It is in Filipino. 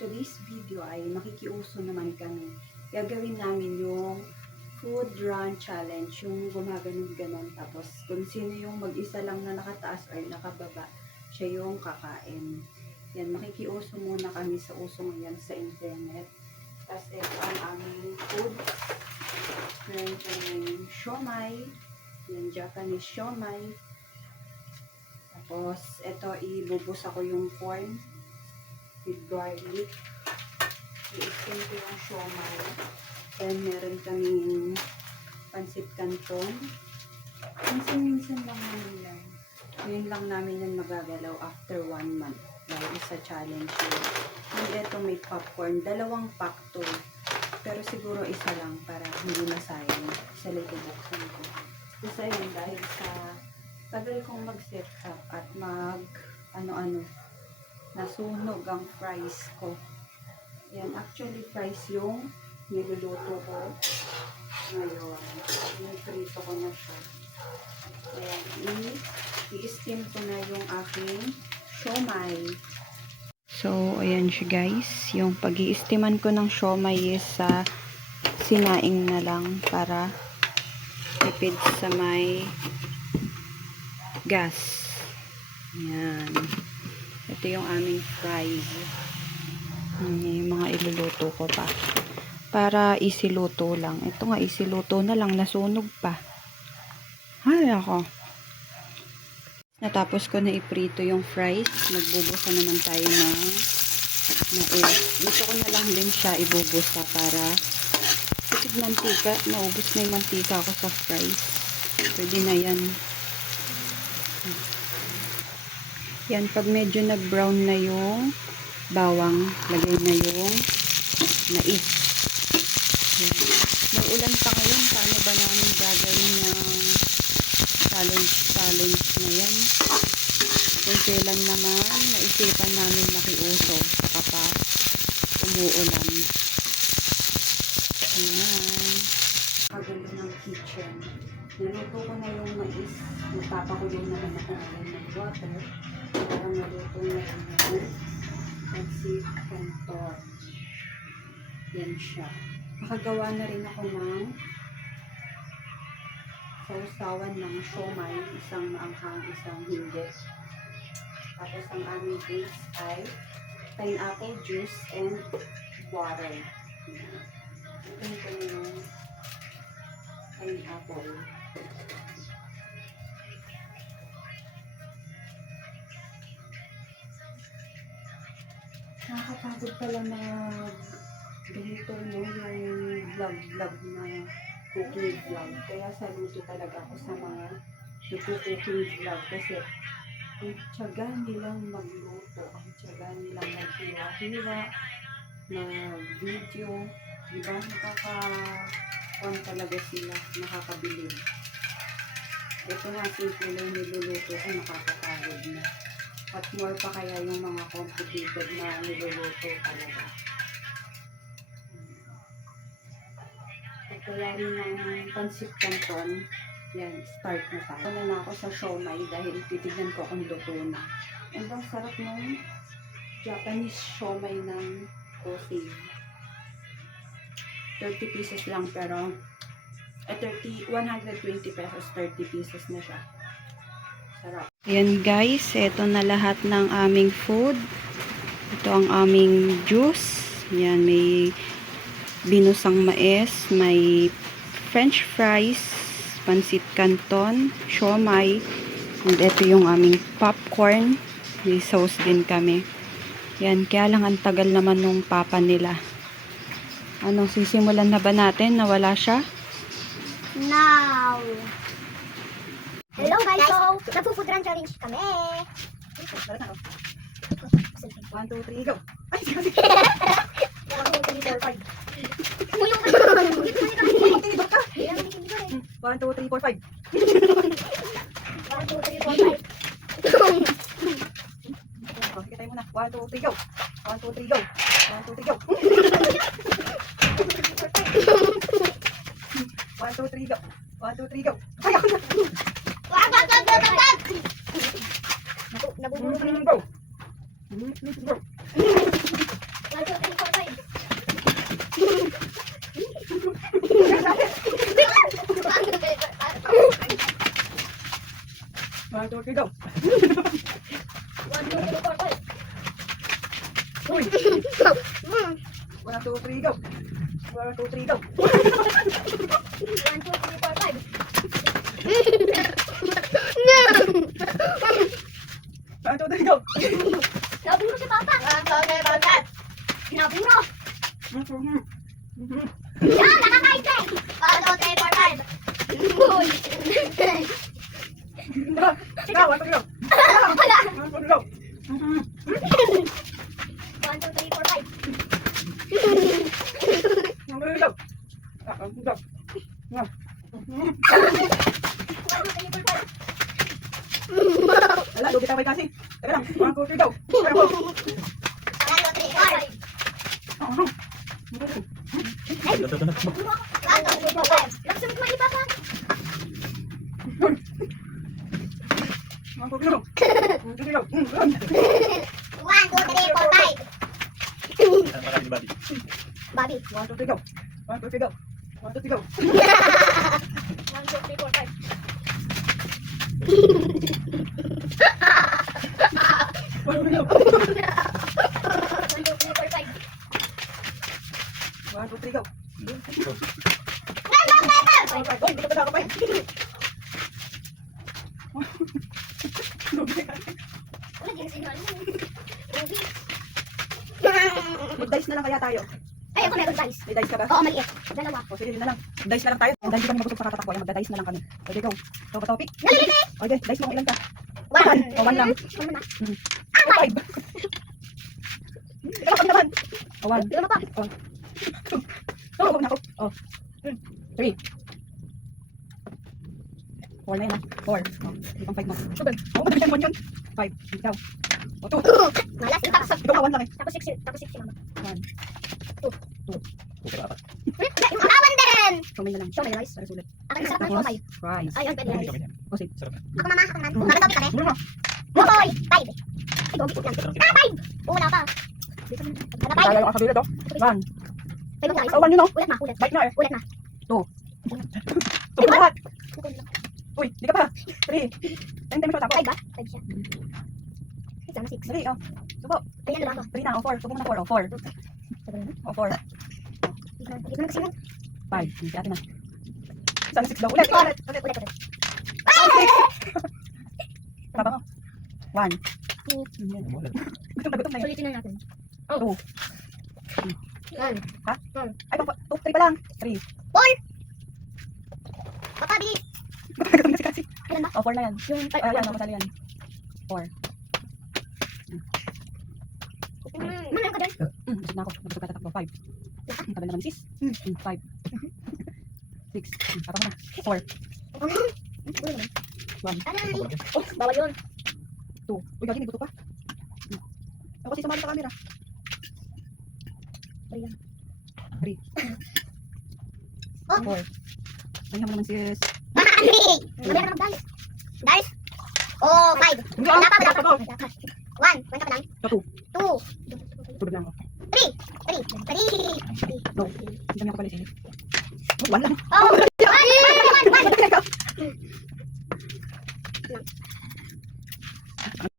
today's video ay makikiuso naman kami. Gagawin namin yung food run challenge, yung gumaganon-ganon. Tapos kung sino yung mag-isa lang na nakataas or nakababa, siya yung kakain. Yan, makikiuso muna kami sa uso ngayon sa internet. Tapos ito ang aming food. Meron kaming siomai. Yan, Japanese siomai. Tapos ito, ibubus ako yung corn with garlic. I-steam ko yung siomai. Then, meron kaming pansit canton. Minsan-minsan lang namin yan. Ngayon lang namin yan magagalaw after 1 month. Dahil isa challenge yun. And ito may popcorn. 2 pack to. Pero siguro isa lang para hindi masayang. Isa lang ibuksan ko. Isa yun dahil sa tagal kong mag-set up at nasunog ang fries ko. Yan, actually fries yung niluluto ko ngayon. Niprito ko na siya. Ayan, i-steam ko na yung aking siomai. So, ayan siya guys. Yung pag-i-steaman ko ng siomai is sa sinaing na lang para tipid sa may gas. Ayan. Ito yung aming fries. Yung mga iluluto ko pa. Para easy luto lang. Ito nga easy luto na lang. Nasunog pa. Ay ako. Natapos ko na iprito yung fries. Magbubusa naman tayo ng mais. Dito ko na lang din siya ibubusa para tipid mantika. Naubos na yung mantika ko sa fries. Pwede na yan. Yan, pag medyo nag-brown na yung bawang, lagay na yung mais. Yan. May ulan pa ngayon. Paano ba namin gagawin yung challenge na yan? Kung kailan naman naisipan namin makiuso saka pa umuulan. Ayan. Kagulo ng kitchen. Naluto ko na yung mais. Magpapakulong naman ako ngayon ng water para maluto na yung pansit canton. Yan siya. Nakagawa na rin ako ng sausawan ng siomai. Isang maanghang, isang hindi. Tapos ang aming base ay pineapple juice and water. Ito ko na yung pineapple. Nakakapagod pala na ganito yung vlog na cooking vlog. Kaya saludo talaga ako sa mga nagko-cooking vlog kasi ang tiyaga nilang magluto, ang tiyaga nilang maghiwa-hiwa, mag-video, diba? Nakaka-on talaga sila, nakakabilib. Ito nga simple lang niluluto ko, nakakapagod na. At more pa kaya yung mga complicated na niluluto talaga. Kaya rin ng pansit canton, yan, start na tayo. Wala na ako sa siomai dahil titignan ko kung luto na. And ang sarap ng Japanese siomai ng coffee. 30 pieces lang pero 120 pesos, 30 pieces na siya. Sarap. Ayan guys, ito na lahat ng aming food. Ito ang aming juice. Yan, may binusang mais, may french fries, pansit canton, siomai, and ito yung aming popcorn. May sauce din kami. Yan, kaya lang ang tagal naman nung papa nila. Ano, sisimulan na ba natin? Nawala siya? Now! Hello guys! So, nagpo-food run challenge kami! 1, 2, 3, go! Ay, 1, 2, 3, 4, 5. Uy, yung ano? 1, 2, 3, 4, 5. 1, 2, 3, 4, 5. Sige tayo muna. 1, 2, 3, go! 1, 2, 3, go! 1, 2, 3, go! 1, 2, 3, go! 1, 2, 3, go! Ay, ako na! Wag! Nabubulo kami. Go! Go! 1, 2, 2, 3, go. 1, 2, 3, 4, 5. Uy. 1, 2, 3, go. 1, 2, 3, go. 1, 2, 3, 4, 5. One, two, three, go. Naburo si Papa. 1, 2, 3, 4, 5. Naburo. Yan, nakakain ka eh. 1, 2, 3, 4, 5. Uy. Go, 1, 2, 3, go. Wala. 1, 2, 3, go. 1, 2, 3, 4, 5. 1, 2, 3, go. Go. 1, 2, 3, 4, 5. Wala, lugi taway kasi. Teka lang. 1, 2, 3, go. Kaya mo. 1, 2, 3, 4, 5. Oo. 1, 2, 3, 4, 5. Lakas mo kumain ni Papa. 1, 2, 3, go. 1, 2, 3, go. 1, 2, 3, 4, 5. Bobby. 1, 2, 3, go. 1, 2, 3, go. 1, 2, 3, go. 1, 2, 3, 4, 5. 1, 2, 3, go. 1, 2, 3, 4, 5. 1, 2, 3, go. Five. Uy, dito pala ako pa. Lugi kasi. Wala, di na sinalo. Ruby. Mag-dice na lang kaya tayo. Ay, ako meron dice. May dice ka ba? Oo, maliit. Dalawa. O sige, yun na lang. Dice na lang tayo. Dahil di kami mabusog sa katatakbo. Ayan, magda-dice na lang kami. Okay, go. So, topic. Nalilite! Okay, dice mo kung ilan ka. 1. O, 1 lang. 1 na. 5. Ikaw kami naman. O, 1. Lima pa. O, huwag na ako. O. 3. 4 na yun ah. 4. O, ibang 5 mo. Sugar. O, madagdagan 1 yun. 5. Ikaw. O, 2. Malas. Tapos, Ikaw ka 1 lang eh. tapos 6. Tapos 6 si Mama. 1. Yung awan din! Siomay na lang. Siomay rice. Para sulit. Ang sarap ng Tapos, siomay. rice. Ayun, pwede rice. O, sige. Ako mama, ako man. Bakit topic kami? Ano na? Boy! 5. Ay, gogi ko lang. 5! Oo, wala pa. Wala pa. Kaya ako sabihin ito. 1. 5 mo guys. O, 1 yun o. Ulit na, ulit. Bike na eh. Ulit na. 2. Ito ba lahat? Uy, di ka pa. 3. Hindi mo siya tapos. 5 ba? 5 siya. Sana 6. Dali, o. Subo. Ay, ano lang ako. 3 na, o 4. Subo mo na 4. O, 4. O, 4. Hindi ko na kasi lang. 5. Hindi natin na. Sana 6 daw. Ulit. Ulit. Ulit. Ulit, ulit. Papa mo. 1. Two. Gutom na gutom na yun. Sulitin na natin. 2. 1. Ha? Ay, 2, 3 pa lang. 3. 4! Papa, bilis! Gutom na si Kasi. Ilan ba? O, 4 na yan. Yung Ay, ayan, o, masali yan. 4. Meron ka doon? Busog na ako. Nabusog ka tatakbo. 5. Tabi naman sis. 5. 6. Papa mo na. 4. Ulo naman. 1. Aray! Oh, bawal yun. 2. Uy, gagi, may buto pa. Ako kasi sumali sa camera. 3 yan. 3. Oh! 4. Ayun mo naman sis. Mami! Mabira ka mag-dice. Dice? Oh, 5. Wala pa, wala pa. 1. Kwenta pa lang. 2. 2. Tulog lang ako. 3. 3. No. Hindi kami ako pala sis. 1 lang. Oh! 1. 1. 1.